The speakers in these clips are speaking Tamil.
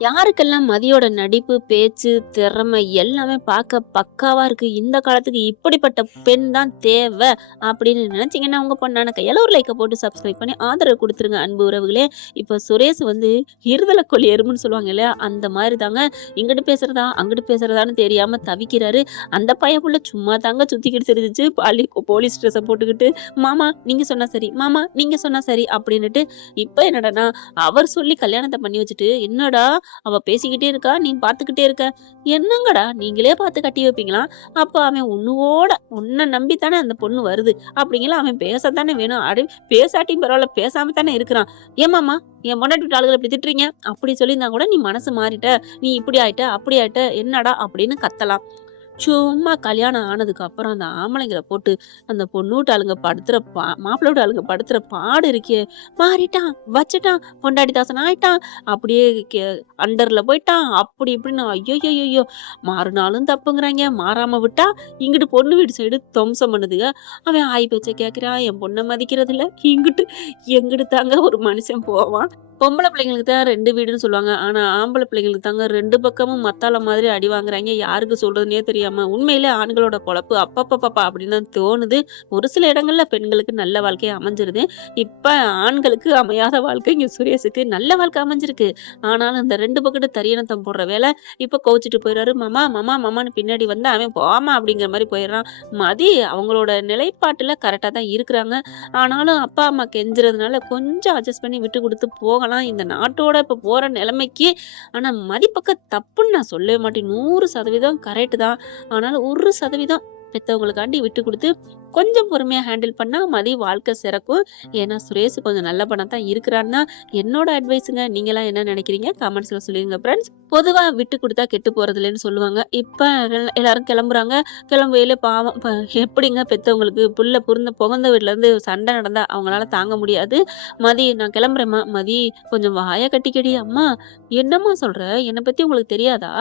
யாருக்கெல்லாம் மதியோட நடிப்பு, பேச்சு, திறமை எல்லாமே பார்க்க பக்காவா இருக்கு. இந்த காலத்துக்கு இப்படிப்பட்ட பெண் தான் தேவ அப்படின்னு நினைச்சீங்கன்னா, உங்க பொண்ணான கையால ஒரு லைக்க போட்டு சப்ஸ்கிரைப் பண்ணி ஆதரவு குடுத்துருங்க அன்பு உறவுகளே. இப்ப சுரேஷ் வந்து இருதல கொள்ளி எறும்புன்னு சொல்லுவாங்க இல்லையா? அந்த மாரி தாங்க இங்கிட்டு பேசுறதா, அங்கிட்டு பேசுறதான்னு தெரியாம தவிக்கிறாரு. அந்த பையன் சும்மா தாங்க சுத்திக்கிட்டு திரிஞ்சுச்சு. போலீஸ் ட்ரெஸ்ஸ போட்டுக்கிட்டு, மாமா நீங்க சொன்னா சரி, மாமா நீங்க சொன்னா சரி அப்படின்னுட்டு. இப்ப என்னடான்னா, அவர் சொல்லி கல்யாணத்த பண்ணி வச்சுட்டு, என்னடா அவ பேசிக்கிட்டே இருக்கா, நீ பார்த்துக்கிட்டே இருக்க. என்னங்கடா நீங்களே பார்த்து கட்டி வைப்பீங்களா? அப்ப அவன் உன்ன நம்பி தானே அந்த பொண்ணு வருது. அப்படிங்கில அவன் பேசத்தானே வேணும். பேசாட்டியும் பரவால்ல, பேசாம தானே இருக்கிறான். ஏமாம்மா என் பொண்டாட்டி வீட்டு ஆளுகள இப்படி திட்டுறீங்க? அப்படி சொல்லியிருந்தா கூட நீ மனசு மாறிட்ட. நீ இப்படி ஆயிட்ட, அப்படி ஆயிட்ட, என்னடா அப்படின்னு கத்தலாம். சும்மா கல்யாணம் ஆனதுக்கு அப்புறம் அந்த ஆம்பளைங்கள போட்டு அந்த பொண்ணு வீட்டு ஆளுங்க படுத்துற மாப்பிள்ளை வீட்டு ஆளுங்க படுத்துற பாடு இருக்கே. மாறிட்டான், வச்சுட்டான், பொண்டாட்டி தாசன் ஆயிட்டான், அப்படியே கெ அண்டர்ல போயிட்டான், அப்படி இப்படின்னு ஐய்யய்யய்யோ! மாறுனாலும் தப்புங்கிறாய்ங்க, மாறாம விட்டா இங்கிட்டு பொண்ணு வீட்டு சைடு துவம்சம் பண்ணுதுக. அவன் ஆய் பேச்ச கேட்கிறான், என் பொண்ண மதிக்கிறதில்ல. இங்கிட்டு எங்கிட்டு தாங்க ஒரு மனுஷன் போவான்? பொம்பள பிள்ளைங்களுக்கு தான் 2 வீடுன்னு சொல்லுவாங்க. ஆனா, ஆம்பள பிள்ளைங்களுக்கு தாங்க 2 பக்கமும் மத்தாள மாதிரி அடி வாங்குறாய்ங்க. யாருக்கு சொல்றதுன்னே தெரியாம. உண்மையிலே ஆண்களோட பொழப்பு அப்பப்பப்பா! அப்படின்னு தான் தோணுது. ஒரு சில இடங்கள்ல பெண்களுக்கு நல்ல வாழ்க்கை அமைஞ்சிருது. இப்ப ஆண்களுக்கு அமையாத வாழ்க்கை இங்க சுரேஷுக்கு நல்ல வாழ்க்கை அமைஞ்சிருக்கு. ஆனாலும் இந்த 2 பக்கத்து தரியனத்தம் போடுற வேலை இப்ப கோவிச்சுட்டு போயிறாரு. மாமா, மாமா, மாமான்னு பின்னாடி வந்து அவன் போம்மா அப்படிங்கிற மாரி போயிடுறான். மதி அவங்களோட நிலைப்பாட்டுல கரெக்ட்டா தான் இருக்கிறாங்க. ஆனாலும் அப்பா, அம்மா கெஞ்சுறதுனால கொஞ்சம் அட்ஜஸ்ட் பண்ணி விட்டு குடுத்து போகலாம். இந்த நாட்டோட இப்ப போற நிலைமைக்கு. ஆனா மதிப்பக்க தப்புன்னு நான் சொல்லவே மாட்டேன். 100% கரெக்ட் தான். ஆனாலும் 1% பெத்தவங்களுக்காண்டி விட்டு குடுத்து கொஞ்சம் பொறுமையா ஹேண்டில் பண்ணா மதி வாழ்க்கை சிறக்கும். ஏன்னா சுரேஷ் கொஞ்சம் நல்ல பணம் தான் இருக்கிறான்னு தான் என்னோட அட்வைஸுங்க. நீங்கலாம் என்ன நினைக்கிறீங்க? கமெண்ட்ஸ்ல சொல்லிருங்க ஃப்ரெண்ட்ஸ். பொதுவா விட்டு குடுத்தா கெட்டு போறதில்லன்னு சொல்லுவாங்க. இப்ப எல்லாரும் கிளம்புறாங்க. கிளம்புகையில பாவம் எப்படிங்க பெத்தவங்களுக்கு புகுந்த வீட்ல இருந்து சண்டை நடந்தா அவங்களால தாங்க முடியாது. மதி நான் கிளம்புறேம்மா. மதி கொஞ்சம் வாய கட்டிக்கடி. அம்மா என்னம்மா சொல்ற? என்ன பத்தி உங்களுக்கு தெரியாதா?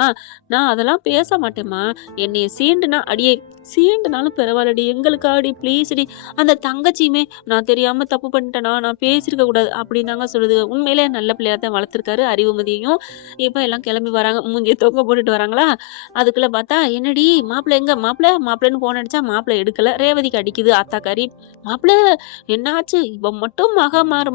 நான் அதெல்லாம் பேச மாட்டேம்மா. என்னைய சீண்டுனா அடியே சீண்டுனாலும் பரவாயில்லடி. எங்களுக்காகடி ப்ளீஸ்டி. அந்த தங்கச்சியுமே நான் தெரியாம தப்பு பண்ணிட்டேனா, நான் பேசியிருக்க கூடாது அப்படின்னாங்க சொல்லுது. உண்மையிலே நல்ல பிள்ளையா தான் வளர்த்துருக்காரு அறிவுமதியையும். இப்ப எல்லாம் கிளம்பி வராங்க. மூஞ்சிய தொங்க போட்டுட்டு வராங்களா? அதுக்குள்ள பார்த்தா, என்னடி மாப்பிள எங்க? மாப்பிளன்னு ஃபோன் அடிச்சா மாப்பிள எடுக்கல. ரேவதிக்கு அடிக்குது ஆத்தாக்காரி. மாப்பிள என்னாச்சு? இவ மட்டும்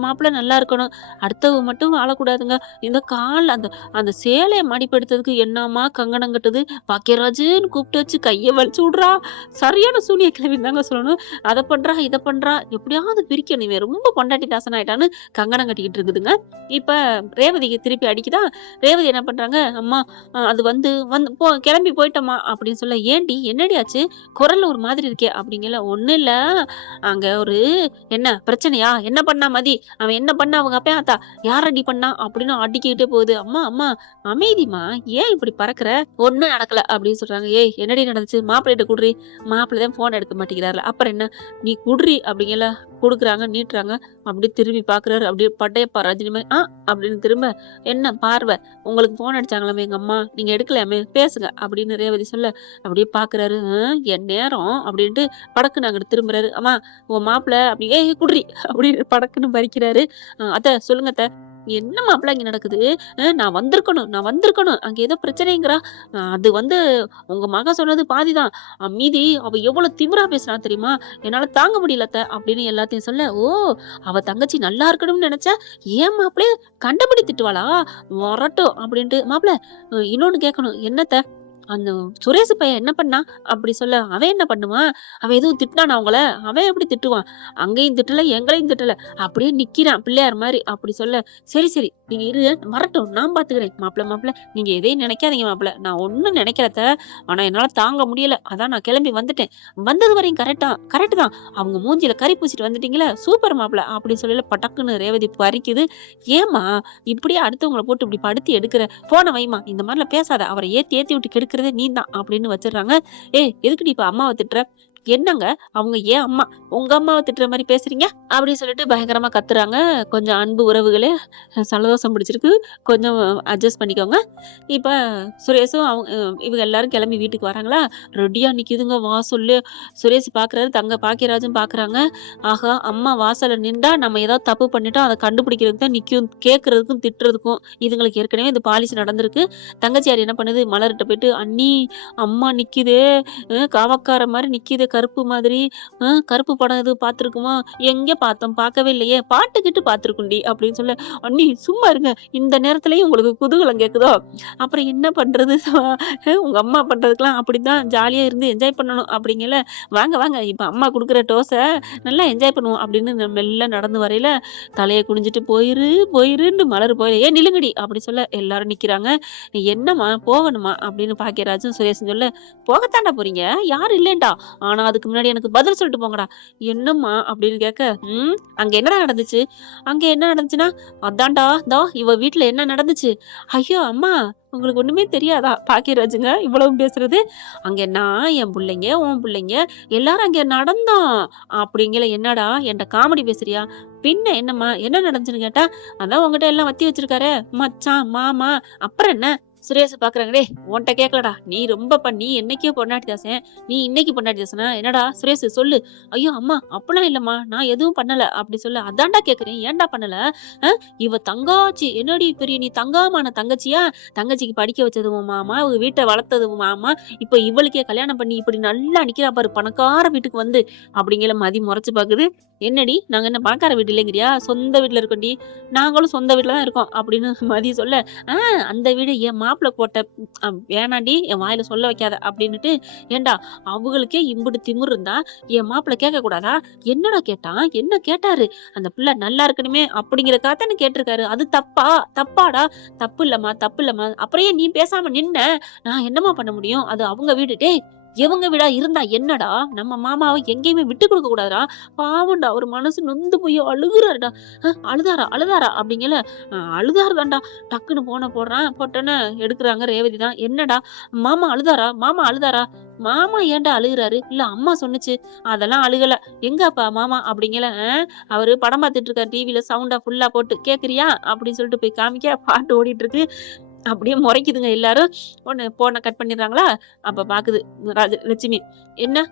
மாப்பிள நல்லா இருக்கணும். அடுத்தவ மட்டும் வாழக்கூடாதுங்க. இந்த கால் அந்த அந்த சேலைய மடிப்பெடுத்ததுக்கு என்னம்மா கங்கணம் கட்டுது. பாக்கியராஜுன்னு கூப்பிட்டு வச்சு கைய வலிச்சு விடுறா. சரியான சூனிய கிழவின்னு தாங்க சொல்லணும். அத பண்றா, இத பண்றா. எப்படியாவது பிரிக்கணும். இவன் ரொம்ப பொண்டாட்டி தாசன் ஆயிட்டான்னு கங்கணம் கட்டிக்கிட்டு இருக்குதுங்க. இப்ப ரேவதிக்கு திருப்பி அடிக்குதா? ரேவதி என்ன பண்றாங்க? அம்மா அது வந்து வந்து கிளம்பி போயிட்டம்மா அப்படின்னு சொல்ல, ஏன்டி என்னடி ஆச்சு? குரல்ல ஒரு மாதிரி இருக்கே அப்படிங்கல. ஒண்ணும் இல்ல. அங்க ஒரு என்ன பிரச்சனையா? என்ன பண்ணா மதி? அவன் என்ன பண்ணா அவங்க அப்பன் ஆத்தா? யாரடி பண்ணா? அப்படின்னு அடிக்கிட்டே போகுது. அம்மா அம்மா அமைதிம்மா. ஏன் இப்படி பறக்குற? ஒண்ணும் நடக்கல அப்படின்னு சொல்றாங்க. ஏய் என்னடி நடந்துச்சு? மாப்பிள்ளைட்ட குடுறி. மாப்பிள்ளை தான் ஃபோன் எடுக்க மாட்டேங்கிறார்ல. அப்புறம் என்ன? நீ குடுறி அப்படிங்கல. குடுக்குறாங்க, நீட்டுறாங்க. அப்படியே திரும்பி பார்க்குறாரு. அப்படியே பட்டையப்பா ரஜினி மாரி அப்படின்னு திரும்ப, என்ன பார்வை? உங்களுக்கு ஃபோன் அடிச்சாங்களாமே எங்க அம்மா. நீங்க எடுக்கலையாமே? பேசுங்க அப்படின்னு ரேவதி சொல்ல, அப்படியே பார்க்குறாரு. என் நேரம் அப்படின்ட்டு படக்குன்னு அங்கிட்டு திரும்புறாரு. அம்மா உன் மாப்பிள அப்படி ஏய் குட்ரி அப்படின்னு படக்குன்னு பறிக்கிறாரு. அத்த சொல்லுங்க அத்த. என்ன மாப்பிள இங்க நடக்குது? நான் வந்திருக்கணும். அங்க ஏதோ பிரச்சனைங்கிறா. அது வந்து உங்க மகன் சொன்னது பாதிதான். மீதி அவ எவ்வளவு திமிரா பேசுறா தெரியுமா? என்னால தாங்க முடியல அத்த அப்படின்னு எல்லாத்தையும் சொல்ல, ஓ அவ தங்கச்சி நல்லா இருக்கணும்னு நினைச்சா, ஏன் மாப்பிளைய கண்டபடி திட்டுவாளா? வரட்டும் அப்படின்ட்டு மாப்பிள இன்னொன்னு கேட்கணும். என்னத்த? அந்த சுரேஷ் பையன் என்ன பண்ணான்? அப்படி சொல்ல, அவன் என்ன பண்ணுவான்? அவன் எதுவும் திட்டுனானா உங்கள? அவன் எப்படி திட்டுவான்? அங்கேயும் திட்டல, எங்களையும் திட்டல. அப்படியே நிக்கிறான் பிள்ளையார் மாரி. அப்படி சொல்ல, சரி சரி நீங்க இரு வரட்டும் நான் பாத்துக்கிறேன். மாப்பிள நீங்க எதையும் நினைக்காதீங்க மாப்பிள. நான் ஒண்ணும் நினைக்கல அத்த. ஆனா என்னால தாங்க முடியல. அதான் நான் கிளம்பி வந்துட்டேன். வந்தது வரையும் கரெக்ட் தான். அவங்க மூஞ்சில கறி பூசிட்டு வந்துட்டீங்களே சூப்பர் மாப்பிள அப்படின்னு சொல்லல பட்டக்குன்னு ரேவதி பறிக்குது. ஏம்மா இப்படியே அடுத்தவங்கள போட்டு இப்படி படுத்தி எடுக்கிற? போன வைமா. இந்த மாதிரிலாம் பேசாத. அவரை ஏத்தி விட்டு கெடுக்கிறதே நீ தான் அப்படின்னு வச்சிடுறாங்க. ஏய் எதுக்குடி இப்ப அம்மாவை திட்டுற? என்னங்க அவங்க ஏன் அம்மா உங்க அம்மாவை திட்டுற மாதிரி பேசுறீங்க அப்படின்னு சொல்லிட்டு பயங்கரமா கத்துறாங்க. கொஞ்சம் அன்பு உறவுகளே, சலதோஷம் பிடிச்சிருக்கு, கொஞ்சம் அட்ஜஸ்ட் பண்ணிக்கோங்க. இப்ப சுரேஷும் அவங்க இவங்க எல்லாரும் கிளம்பி வீட்டுக்கு வராங்களா, ரெடியா நிக்குதுங்க வாசல்ல. சுரேஷ் பாக்குறாரு, பாக்கியராஜும் பாக்குறாங்க. ஆகா, அம்மா வாசல்ல நின்றா நம்ம ஏதாவது தப்பு பண்ணிட்டோம் அதை கண்டுபிடிக்கிறதுக்கு தான் நிக்கும், கேட்கறதுக்கும் திட்டுறதுக்கும். இதுங்களுக்கு ஏற்கனவே இந்த பாலிசி நடந்திருக்கு. தங்கச்சியார் என்ன பண்ணுது, மலர்கிட்ட போயிட்டு, அண்ணி அம்மா நிக்குதே, காவக்கார மாதிரி நிக்குதே, கருப்பு மாதிரி, கருப்பு படம் எதுவும் பார்த்துருக்குமா? எங்க பார்த்தோம், பார்க்கவே இல்லையே, பாட்டுக்கிட்டு பார்த்துருக்குண்டி அப்படின்னு சொல்ல, அண்ணி சும்மா இருங்க, இந்த நேரத்துலயும் உங்களுக்கு குதூகலம் கேக்குதோ, அப்புறம் என்ன பண்றது, உங்க அம்மா பண்றதுக்கெல்லாம் அப்படிதான் ஜாலியா இருந்து என்ஜாய் பண்ணணும் அப்படிங்கல, வாங்க வாங்க இப்ப அம்மா கொடுக்குற டோஸை நல்லா என்ஜாய் பண்ணுவோம் அப்படின்னு மெல்ல நடந்து வரையில தலையை குனிஞ்சிட்டு போயிருன்னு மலர் போயில, ஏன் நிலுங்கடி அப்படி சொல்ல எல்லாரும் நிக்கிறாங்க. என்னம்மா போகணுமா அப்படின்னு பாக்கியராஜும் சுரேஷும் சொல்ல, போகத்தாண்டா போறீங்க, யாரும் இல்லேன்டா, ஆனா அதுக்கு முன்னாடி எனக்கு பதில் சொல்லிட்டு போங்கடா. என்னம்மா அப்படின்னு கேட்க, அங்க என்னடா நடந்துச்சு? அங்க என்ன நடந்துச்சுன்னா, அதான்டா தோ இவ வீட்டுல என்ன நடந்துச்சு. ஐயோ அம்மா, உங்களுக்கு ஒண்ணுமே தெரியாதா பாக்கியராஜுங்க இவ்வளவு பேசுறது? அங்க நான், என் பிள்ளைங்க, உன் பிள்ளைங்க எல்லாரும் அங்க நடந்தோம் அப்படிங்கல. என்னடா என்கிட்ட காமெடி பேசுறியா? பின்ன என்னம்மா, என்ன நடந்துச்சுன்னு கேட்டா, அதான் உங்ககிட்ட எல்லாம் வத்தி வச்சிருக்காரு மச்சான் மாமா, அப்புறம் என்ன? சுரேஷ பாக்குறாங்க, டேய் உன்கிட்ட கேட்கலடா, நீ ரொம்ப பண்ணி என்னைக்கோ பொண்டாட்டி தாசன், நீ இன்னைக்கு பொண்டாட்டி தாசனா என்னடா சுரேஷ் சொல்லு. ஐயோ அம்மா அப்படிலாம் இல்லம்மா, நான் எதுவும் பண்ணல அப்படி சொல்ல, அதான்டா கேக்குறேன், ஏன்டா பண்ணல? இவ தங்காச்சி என்னடி பெரிய நீ தங்காமான தங்கச்சியா? தங்கச்சிக்கு படிக்க வச்சது உன் மாமா, இவங்க வீட்டை வளர்த்தது உன் மாமா, இப்ப இவளுக்கே கல்யாணம் பண்ணி இப்படி நல்லா நிக்கிறா பாரு பணக்கார வீட்டுக்கு வந்து அப்படிங்கிற மதி முறைச்சு பாக்குது. என்னடி நாங்க என்ன பணக்கார வீட்டு இல்லைங்கிறியா, சொந்த வீட்டுல இருக்கோண்டி, நாங்களும் சொந்த வீட்டுல தான் இருக்கோம் அப்படின்னு மதி சொல்ல, அந்த வீடு என் மாப்பிள்ளை போட்ட, வேணாண்டி என் வாயில சொல்ல வைக்காத அப்படின்னுட்டு, ஏண்டா அவங்களுக்கே இம்புட்டு திமிரு இருந்தா என் மாப்பிள்ளை கேட்க கூடாதா? என்னடா கேட்டான், என்ன கேட்டாரு? அந்த பிள்ளை நல்லா இருக்கணுமே அப்படிங்கறக்காத்தானே கேட்டிருக்காரு, அது தப்பாடா? தப்பு இல்லம்மா, தப்பு இல்லம்மா, அப்புறம் ஏன் நீ பேசாம நின்ன? நான் என்னம்மா பண்ண முடியும், அது அவங்க வீடு. டேய் எவங்க வீடா இருந்தா என்னடா, நம்ம மாமாவை எங்கேயுமே விட்டு கொடுக்க கூடாதுடா, பாவம்டா அவர் மனசு நொந்து போய் அழுகுறாருடா. அழுதாரா அப்படிங்கல, அழுதாருதான்டா. டக்குன்னு போட்டோன்னு எடுக்கிறாங்க ரேவதி தான். என்னடா மாமா அழுதாரா? மாமா ஏன்டா அழுகுறாரு? இல்ல அம்மா சொன்னுச்சு. அதெல்லாம் அழுகல. எங்கப்பா மாமா அப்படிங்கல, அவரு படம் பார்த்துட்டு இருக்காரு டிவில, சவுண்டா ஃபுல்லா போட்டு, கேக்குறியா அப்படின்னு சொல்லிட்டு போய் காமிக்க, பாட்டு ஓடிட்டு இருக்கு. அப்படியே முறைக்குதுங்க எல்லாரும். போனை கட் பண்ணிடுறாங்களா? அப்ப பாக்குது லட்சுமி,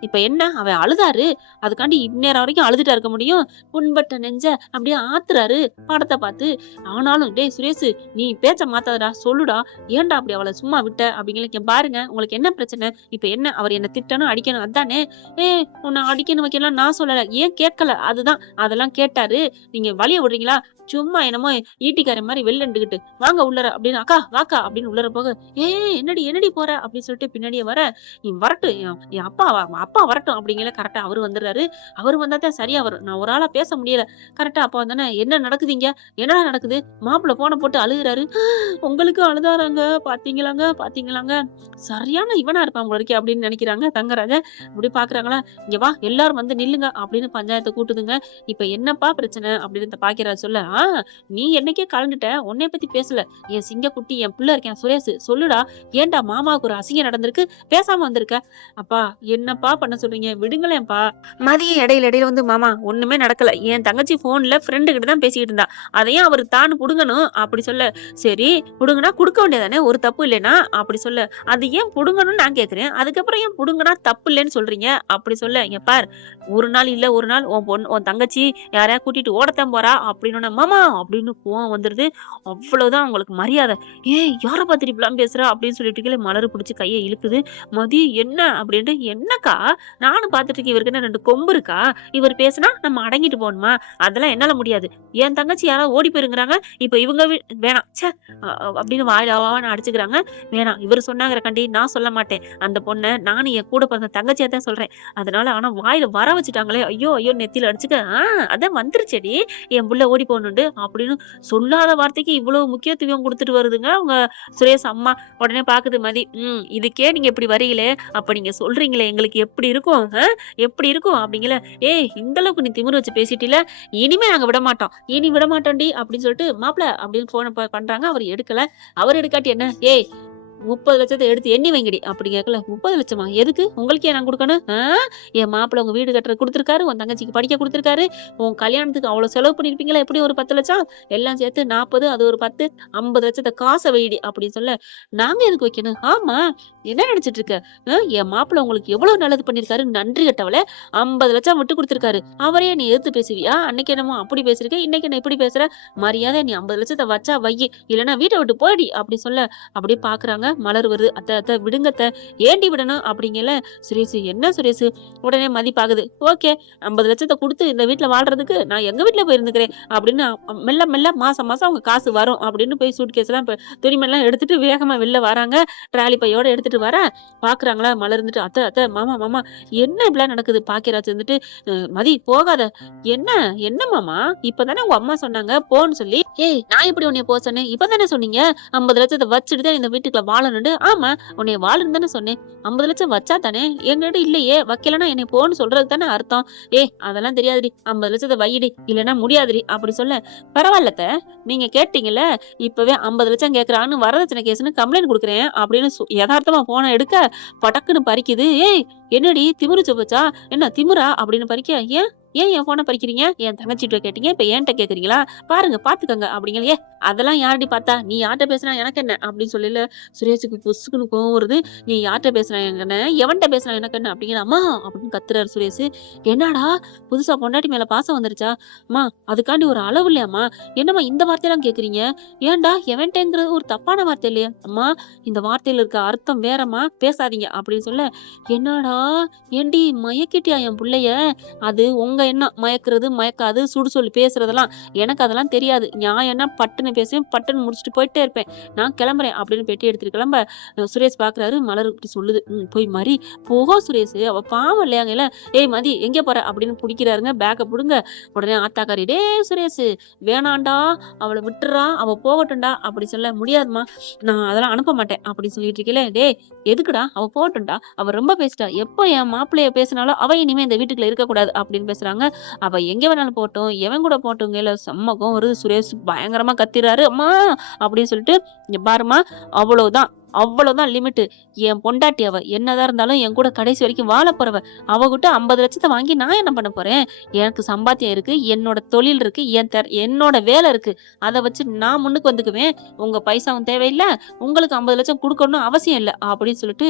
இப்ப என்ன அவன் அழுதாரு, அதுக்காண்டி இந்நேரம் வரைக்கும் அழுதுட்டா இருக்க முடியும்? புண்பட்ட நெஞ்ச அப்படியே ஆத்துறாரு படத்தை பார்த்து. ஆனாலும் டேய் சுரேஷ், நீ பேச்ச மாத்தாதடா, சொல்லுடா, ஏன்டா அப்படி அவளை சும்மா விட்ட அப்படிங்களுக்கு. பாருங்க உங்களுக்கு என்ன பிரச்சனை, இப்ப என்ன அவர் என்ன திட்டணும் அடிக்கணும் அதானே? உன்னை அடிக்கணும் வைக்கலாம் நான் சொல்லல, ஏன் கேட்கல, அதுதான் அதெல்லாம் கேட்டாரு, நீங்க வழிய விடுறீங்களா? சும்மா என்னமோ ஈட்டிக்கார மாதிரி வெளில நின்றுகிட்டு, வாங்க உள்ளர அப்படின்னு, அக்கா வாக்கா அப்படின்னு உள்ளர போக, என்னடி போற அப்படின்னு சொல்லிட்டு பின்னாடியே வர, நீ வரட்டும், என் அப்பா வரட்டும் அப்படிங்கல. கரெக்டா அவரு வந்துடுறாரு. அவரு வந்தாதான் சரியா வரும், நான் ஒரு ஆளா பேச முடியல. கரெக்டா அப்பா வந்தானே, என்ன நடக்குதுங்க, என்னடா நடக்குது? மாப்பிள்ள போன போட்டு அழுகுறாரு. உங்களுக்கு அழுதாராங்க, பாத்தீங்களாங்க, சரியான இவனா இருப்பான் போல இருக்கே அப்படின்னு நினைக்கிறாங்க தங்கராஜ. அப்படி பாக்குறாங்களா, இங்க வா எல்லாரும் வந்து நில்லுங்க அப்படின்னு பஞ்சாயத்தை கூட்டுதுங்க. இப்ப என்னப்பா பிரச்சனை அப்படின்னு பாக்கியராஜ் சொல்ல, நீ என்னைக்கே கலந்துட்ட, உன்னை பத்தி பேசல, என் சிங்க குட்டி, என் பிள்ளை இருக்கேன் சுரேஷ், சொல்லுடா, ஏன்டா மாமாவுக்கு ஒரு அசிங்கம் நடந்திருக்கு, பேசாம வந்திருக்க? அப்பா என்னப்பா பண்ண சொல்றீங்க, விடுங்களேன்ப்பா. மதியம் இடையில வந்து, மாமா ஒண்ணுமே நடக்கல, என் தங்கச்சி போன்ல ஃப்ரெண்டு கிட்ட தான் பேசிக்கிட்டு இருந்தா, அதையும் அவர் தான் புடுங்கணும் அப்படி சொல்ல, சரி புடுங்கனா கொடுக்க வேண்டியதானே, ஒரு தப்பு இல்லைன்னா அப்படி சொல்ல, அது ஏன் புடுங்கணும்னு நான் கேக்குறேன், அதுக்கப்புறம் ஏன் புடுங்கனா தப்பு இல்லைன்னு சொல்றீங்க அப்படி சொல்ல, இங்க பார், ஒரு நாள் உன் தங்கச்சி யாரையா கூட்டிட்டு ஓடத்தான் போறா அப்படின்னு, மாமா அப்படின்னு கோவம் வந்துருது. அவ்வளவுதான் உங்களுக்கு மரியாதை. யார பார்த்துட்டு இப்படிலாம் பேசுறா அப்படின்னு சொல்லிட்டு மலர் பிடிச்சி கையை இழுக்குது. மதி என்ன அப்படின்ட்டு, என்னக்கா நானும் பார்த்துட்டு இருக்கேன், இவருக்கு என்ன 2 கொம்பு இருக்கா, இவர் பேசினா நம்ம அடங்கிட்டு போகணுமா? அதெல்லாம் என்னால முடியாது, என் தங்கச்சி யாராவது ஓடி போயிருங்கிறாங்க, இப்ப இவங்க வேணாம் சே அப்படின்னு வாயிலாவான்னு அடிச்சுக்கிறாங்க. வேணாம் இவர் சொன்னாங்கிற கண்டி நான் சொல்ல மாட்டேன், அந்த பொண்ணை நானும் என் கூட பிறந்த தங்கச்சியா தான் சொல்றேன், அதனால ஆனா வாயில வர வச்சுட்டாங்களே, ஐயோ நெத்தியில அடிச்சுக்க, அதான் வந்துருச்சேடி என் புள்ள ஓடி போகணுண்டு அப்படின்னு சொல்லாத வார்த்தைக்கு இவ்வளவு முக்கியத்துவம் கொடுத்துட்டு வருதுங்க அவங்க சுரேஷ் அம்மா. உடனே பாக்குது மதி, இதுக்கே நீங்க இப்படி வரீங்களே, அப்ப நீங்க சொல்றீங்களே எங்களுக்கு எப்படி இருக்கும், அப்படிங்கல. இந்த அளவுக்கு நீ திமிரு வச்சு பேசிட்டில, இனிமே நாங்க விட மாட்டோம்டி அப்படின்னு சொல்லிட்டு, மாப்பிள அப்படின்னு போன பண்றாங்க. அவர் எடுக்கல. அவர் எடுக்காட்டி என்ன, 30 லட்சத்தை எடுத்து எண்ணி வைங்கடி அப்படி கேட்கல. 30 லட்சமா எதுக்கு? உங்களுக்கே நான் கொடுக்கணும்? என் மாப்பிள்ளை உங்க வீடு கட்டுற கொடுத்துருக்காரு, உன் தங்கச்சிக்கு படிக்க கொடுத்துருக்காரு, உன் கல்யாணத்துக்கு அவ்வளவு செலவு பண்ணிருப்பீங்களா, எப்படி ஒரு 10 லட்சம் எல்லாம் சேர்த்து 40, அது ஒரு 10, 50 லட்சத்தை காசை வைடி அப்படின்னு சொல்ல, நாங்க எதுக்கு வைக்கணும்? ஆமா, என்ன நினைச்சிட்டு இருக்க? என் மாப்பிள்ளை உங்களுக்கு எவ்வளவு நல்லது பண்ணிருக்காரு, நன்றி கட்டவள 50 லட்சம் விட்டு கொடுத்துருக்காரு, அவரையே நீ எதிர்த்து பேசுவியா? அன்னைக்கு என்னமோ அப்படி பேசிருக்க, இன்னைக்கு என்ன இப்படி பேசுற? மரியாதை நீ 50 லட்சத்தை வச்சா வை, இல்லைன்னா வீட்டை விட்டு போடி அப்படி சொல்ல, அப்படியே பாக்குறாங்க. மலர் வருது. அத்தை விடுங்க அத்தை, ஏண்டி விடணும் அப்படிங்கல. சுரேஷ் என்ன சுரேஷ் உடனே மதிப்பாகுது. ஓகே, 50 லட்சத்தை கொடுத்து இந்த வீட்டுல வாழ்றதுக்கு நான் எங்க வீட்டுல போய் இருந்துக்கிறேன் அப்படின்னு மெல்ல மெல்ல மாசம் மாசம் அவங்க காசு வரும் அப்படின்னு போய் சூட்கேஸ் எல்லாம் துணிமெல்லாம் எடுத்துட்டு வேகமா வெளில வராங்க. ட்ராலி பையோட எடுத்துட்டு வர பாக்குறாங்களா. மலர் இருந்துட்டு அத்தை அத்தை மாமா மாமா என்ன இப்படிலாம் நடக்குது? பாக்கியராஜ் இருந்துட்டு மதி போகாத. என்ன என்ன மாமா, இப்பதானே உங்க அம்மா சொன்னாங்க போன்னு சொல்லி. ஏய், நான் எப்படி உன்னைய போக சொன்னேன்? இப்பதானே சொன்னீங்க 50 லட்சத்தை வச்சுட்டு தான் இந்த வீட்டுக்குள்ள வாழணுண்டு. ஆமா, உன்னைய வாழுன்னு தானே சொன்னேன். 50 லட்சம் வச்சா தானே, என்கிட்ட இல்லையே, வைக்கலன்னா என்னை போன்னு சொல்றது தானே அர்த்தம். அதெல்லாம் தெரியாதுடி, 50 லட்சத்தை வையிடி, இல்லைன்னா முடியாதுடி அப்படி சொல்ல, பரவாயில்லத்த நீங்க கேட்டீங்கல்ல, இப்பவே 50 லட்சம் கேக்குறான்னு வரதட்சணை கேஸ்னு கம்ப்ளைண்ட் கொடுக்குறேன் அப்படின்னு யதார்த்தமா போன எடுக்க படக்குன்னு பறிக்குது. ஏய் என்னடி திமிரு போச்சா, என்ன திமிரா அப்படின்னு பறிக்க. ஏன் ஏன் என் போனை பறிக்கிறீங்க? என் தங்கச்சிட்ட கேட்டீங்க, இப்ப ஏன்ட்ட கேக்குறீங்களா? பாருங்க பாத்துக்கங்க அப்படிங்களே. அதெல்லாம் யாரடி பார்த்தா, நீ யார்கிட்ட பேசுனா எனக்கு என்ன அப்படின்னு சொல்லல. சுரேஷுக்கு புசுக்குன்னு கோவம் வருது. நீ யார்கிட்ட பேசுனா எனக்கு என்ன, எவன்கிட்ட பேசுனா எனக்கு என்ன அப்படிங்கிற. அம்மா அப்படின்னு கத்துறாரு சுரேஷ். என்னடா புதுசா பொண்டாட்டி மேல பாசம் வந்துருச்சா? அம்மா அதுக்காண்டி ஒரு அளவு இல்லையாம்மா, என்னம்மா இந்த வார்த்தையெல்லாம் கேக்குறீங்க? ஏன்டா எவன்ட்டேங்கிறது ஒரு தப்பான வார்த்தை இல்லையா? அம்மா இந்த வார்த்தையில இருக்க அர்த்தம் வேறம்மா, பேசாதீங்க அப்படின்னு சொல்ல. என்னடா ஏண்டி மயக்கிட்டியா என் புள்ளைய? அது உங்க என்ன மயக்கிறது மயக்காது சுடு சொல்லி பேசுறதெல்லாம் எனக்கு அதெல்லாம் தெரியாது. நான் என்ன பட்டுன்னு பேசுவேன், பட்டுன்னு முடிச்சுட்டு போயிட்டே இருப்பேன். நான் கிளம்புறேன் அப்படின்னு பெட்டி எடுத்துட்டு கிளம்ப சுரேஷ் பாக்குறாரு. மலர் இப்படி சொல்லுது. போய் மதி போக சுரேஷ், அவ பாவம் இல்லையாங்கல்ல. ஏய் மதி எங்க போற அப்படின்னு பிடிக்கிறாருங்க. பேக்க புடுங்க. உடனே ஆத்தாக்காரி, டே சுரேஷ் வேணாண்டா, அவளை விட்டுறா, அவ போகட்டும்டா அப்படி சொல்ல. முடியாதுமா, நான் அதெல்லாம் அனுப்ப மாட்டேன் அப்படின்னு சொல்லிட்டு இருக்கல. டே எதுக்குடா, அவ போகட்டும்டா, அவ ரொம்ப பேசிட்டா, எப்போ என் மாப்பிள்ளைய பேசினாலும் அவ இனிமே இந்த வீட்டுக்குள்ள இருக்கக்கூடாது அப்படின்னு பேசுறாங்க. அவ எங்க வேணாலும் போட்டும், எவன் கூட போட்டுங்க, இல்ல செம்மகம் வருது. சுரேஷ் பயங்கரமா கத்திராரு. அம்மா அப்படின்னு சொல்லிட்டு, இங்க பாருமா, அவ்வளவுதான் லிமிட். என் பொண்டாட்டி அவ, என்னதான் இருந்தாலும் என் கூட கடைசி வரைக்கும் வாழ போறவ. அவகிட்ட 50 லட்சத்தை வாங்கி நான் என்ன பண்ண போறேன்? எனக்கு சம்பாத்தியம் இருக்கு, என்னோட தொழில் இருக்கு, என்னோட வேலை இருக்கு, அதை வச்சு நான் முன்னுக்கு வந்துக்குவேன். உங்க பைசாவும் தேவையில்லை, உங்களுக்கு 50 லட்சம் கொடுக்கணும் அவசியம் இல்லை அப்படின்னு சொல்லிட்டு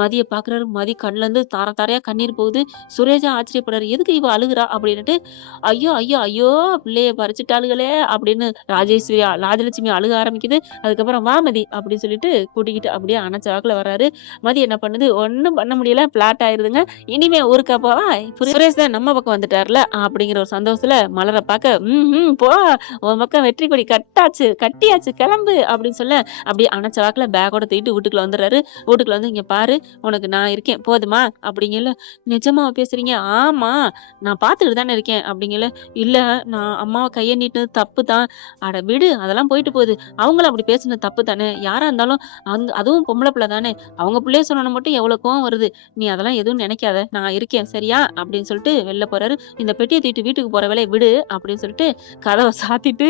மதிய பாக்குறாரு. மதி கண்ணுல இருந்து தார தாரையா கண்ணீர் போகுது. சுரேஷா ஆச்சரியப்படுறாரு, எதுக்கு இவ அழுகுறா அப்படின்னுட்டு. ஐயோ ஐயோ ஐயோ பிள்ளைய பறிச்சுட்டாளுகளே அப்படின்னு ராஜலட்சுமி அழுக ஆரம்பிக்குது. அதுக்கப்புறம் வா மதி அப்படின்னு சொல்லிட்டு கூட்டிக்கிட்டு அப்படியே அணைச்ச வாக்குல வர்றாரு. மதி என்ன பண்ணுது, ஒண்ணும் பண்ண முடியல, பிளாட் ஆயிருதுங்க. இனிமே ஊருக்கா போவா, சுரேஷ் தான் நம்ம பக்கம் வந்துட்டார்ல அப்படிங்கிற ஒரு சந்தோஷத்துல மலரை பார்க்க போ, உன் பக்கம் வெற்றி கொடி கட்டியாச்சு கிளம்பு அப்படின்னு சொல்ல, அப்படியே அணைச்ச வாக்குல பேக்கோட தூக்கிட்டு வீட்டுக்குள்ள வந்துடுறாரு. வீட்டுக்குள்ள வந்து, இங்க பாரு உனக்கு நான் இருக்கேன் போதுமா அப்படிங்கல. நிஜமா பேசுறீங்க? ஆமா, நான் பாத்துக்கிட்டு தானே இருக்கேன் அப்படிங்கல. இல்ல, நான் அம்மாவை கையை நீட்டினது தப்பு தான். அட விடு, அதெல்லாம் போயிட்டு போகுது. அவங்களும் அப்படி பேசுனது தப்பு தானே, யாரா இருந்தாலும் அதுவும் பொம்பளை பிள்ளை தானே, அவங்க பிள்ளைய சொன்ன மட்டும் எவ்வளவு கோவம் வருது. நீ அதெல்லாம் எதுவும் நினைக்காத, நான் இருக்கேன் சரியா அப்படின்னு சொல்லிட்டு வெளில போறாரு. இந்த பெட்டியை தூக்கிட்டு வீட்டுக்கு போற வேலையை விடு அப்படின்னு சொல்லிட்டு கதவை சாத்திட்டு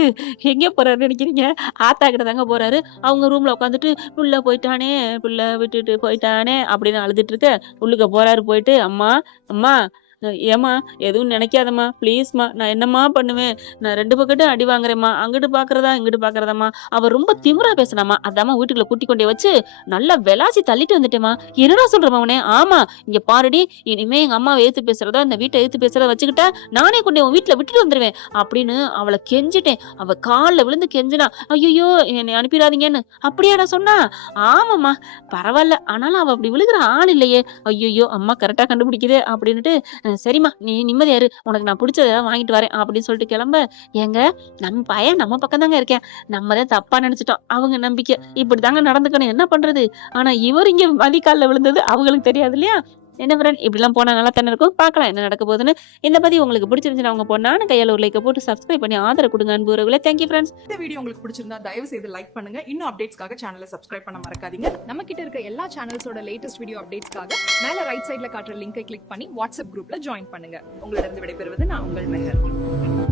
எங்க போறாரு நினைக்கிறீங்க? ஆத்தா கிட்ட தாங்க போறாரு. அவங்க ரூம்ல உட்காந்துட்டு புள்ள போயிட்டானே, புள்ள விட்டுட்டு போயிட்டானே அப்படின்னு அழுதுட்டு இருக்க, உள்ளுக்க போறாரு. போயிட்டு அம்மா அம்மா ஏமா எதுவும் நினைக்காதம்மா ப்ளீஸ்மா, நான் என்னம்மா பண்ணுவேன், நான் 2 பக்கட்டும் அடி வாங்குறேம்மா, அங்கிட்டு பாக்குறதா இங்கிட்டு பாக்குறதாம்மா, அவ ரொம்ப திமிரா பேசினாமா, அதாம்மா வீட்டுக்குள்ள கூட்டி கொண்டே வச்சு நல்லா வெளாசி தள்ளிட்டு வந்துட்டேமா. என்னடா சொல்றமா அவனே? ஆமா, இங்க பாருடி, இனிமே எங்க அம்மாவை எழுத்து பேசுறதா இந்த வீட்டை எழுத்து பேசுறதா வச்சுக்கிட்டா நானே கொண்டே உன் வீட்டுல விட்டுட்டு வந்துருவேன் அப்படின்னு அவளை கெஞ்சிட்டேன். அவ காலில் விழுந்து கெஞ்சினா. ஐயோ என்னை அனுப்பிடாதீங்கன்னு. அப்படியாடா சொன்னா? ஆமாம்மா பரவாயில்ல, ஆனாலும் அவ அப்படி விழுகிற ஆள் இல்லையே. ஐயோ அம்மா கரெக்டா கண்டுபிடிக்குதே அப்படின்னுட்டு, சரிம்மா நீ நிம்மதியா இரு, உனக்கு நான் பிடிச்சத வாங்கிட்டு வரேன் அப்படின்னு சொல்லிட்டு கிளம்ப. ஏங்க நம்ம பையன் நம்ம பக்கம் தாங்க இருக்கேன், நம்ம தான் தப்பா நினைச்சிட்டோம். அவங்க நம்பிக்கை இப்படிதாங்க நடந்துக்கணும், என்ன பண்றது? ஆனா இவர் இங்க மதிக்கால விழுந்தது அவங்களுக்கு தெரியாது இல்லையா? என்ன ஃப்ரெண்ட், இப்படிலாம் போனா நல்லா தானே இருக்கும். பார்க்கலாம் என்ன நடக்க போகுதுன்னு. இந்த பதிவு உங்களுக்கு பிடிச்சிருந்துச்சுன்னா அவங்க பொண்ணான கையால் ஒரு லைக்கை போட்டு சப்ஸ்கிரைப் பண்ணி ஆதரவு கொடுங்க அன்பு உறவுகளே. Thank you friends. இந்த வீடியோ உங்களுக்கு பிடிச்சிருந்தா தயவு செய்து லைக் பண்ணுங்க. இன்னும் அப்டேட்ஸ்க்காக சேனலை சப்ஸ்கிரைப் பண்ண மறக்காதீங்க. நம்ம கிட்ட இருக்க எல்லா சேனல்ஸோட லேட்டஸ்ட் வீடியோ அப்டேட்ஸ்க்காக மேல ரைட் சைடுல காட்டுற லிங்கை கிளிக் பண்ணி வாட்ஸ்அப் குரூப்ல ஜாயின் பண்ணுங்க. உங்களிடம் விடைபெறுவது நான் உங்கள் மெஹர்.